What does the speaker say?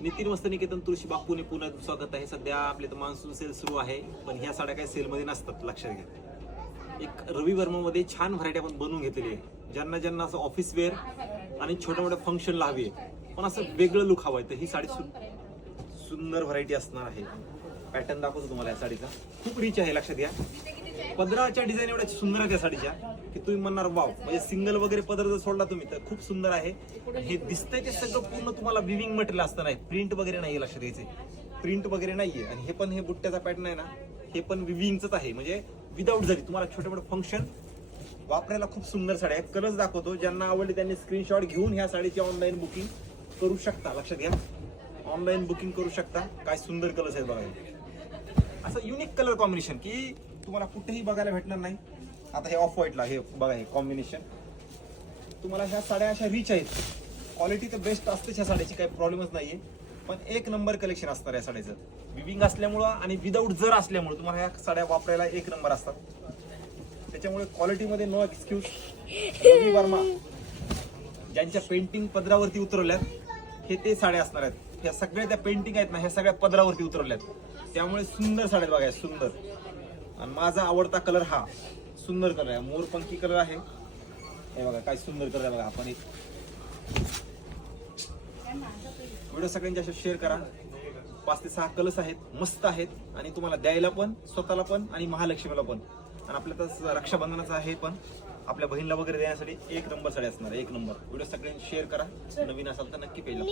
नितीन वस्त्रनिकेतन तुळशीबाग पुणे पुन्हा स्वागत आहे. सध्या आपले तर मान्सून सेल सुरू आहे, पण ह्या साड्या काही सेलमध्ये नसतात, लक्षात घ्या. एक रवी वर्मामध्ये छान व्हरायटी आपण बनवून घेतलेली आहे. ज्यांना ज्यांना असं ऑफिस वेअर आणि छोट्या मोठ्या फंक्शनला हवी आहे, पण असं वेगळं लुक हवं आहे, तर ही साडी सुंदर व्हरायटी असणार आहे. पॅटर्न दाखवतो तुम्हाला या साडीचा, खूप रिच आहे, लक्षात घ्या. पदराच्या डिझाईन एवढ्या सुंदर आहेत या साडीच्या की तुम्ही म्हणणार वाव, म्हणजे सिंगल वगैरे पदर जर सोडला तुम्ही तर खूप सुंदर आहे. हे दिसतंय ते सगळं पूर्ण तुम्हाला विविंग मटेरियल असतं, नाही प्रिंट वगैरे नाहीये, लक्षात घ्यायचे, प्रिंट वगैरे नाहीये. आणि हे पण हे बुट्ट्याचा पॅटर्न आहे ना, हे पण विविंगच आहे, म्हणजे विदाऊट जरी. तुम्हाला छोटे मोठे फंक्शन वापरायला खूप सुंदर साड्या आहेत. कलर्स दाखवतो, ज्यांना आवडले त्यांनी स्क्रीनशॉट घेऊन ह्या साडीची ऑनलाईन बुकिंग करू शकता, लक्षात घ्या. ऑनलाईन बुकिंग करू शकता. काय सुंदर कलर्स आहेत बघा, असं युनिक कलर कॉम्बिनेशन की तुम्हाला कुठेही बघायला भेटणार नाही. आता हे ऑफ व्हाईटला हे बघा, हे कॉम्बिनेशन तुम्हाला ह्या साड्या अशा रिच आहेत. क्वालिटी तर बेस्ट असतेच ह्या साड्याची, काही प्रॉब्लेमच नाहीये. पण एक नंबर कलेक्शन असणार या साड्याचं, विविंग असल्यामुळं आणि विदाऊट जर असल्यामुळे तुम्हाला ह्या साड्या वापरायला एक नंबर असतात. त्याच्यामुळे क्वालिटीमध्ये नो एक्सक्यूज. रवी वर्मा ज्यांच्या पेंटिंग पदरावरती उतरवल्यात, हे ते साड्या असणार आहेत. ह्या सगळ्या त्या पेंटिंग आहेत ना, ह्या सगळ्या पदरावरती उतरवल्यात, त्यामुळे सुंदर साड्या बघा, सुंदर. आणि माझा आवडता कलर हा सुंदर कलर आहे, मोरपंखी कलर आहे. हे बघा काय सुंदर कलर आहे बघा. आपण एक व्हिडिओ सगळ्यांच्या शेअर करा. 5 ते 6 कलर्स आहेत, मस्त आहेत, आणि तुम्हाला द्यायला पण, स्वतःला पण आणि महालक्ष्मीला पण. आणि आपल्या तर रक्षाबंधनाचं आहे, पण आपल्या बहिणीला वगैरे देण्यासाठी एक नंबर साडी असणार आहे, एक नंबर. व्हिडिओ सगळ्यांनी शेअर करा. नवीन असाल तर नक्की पेजला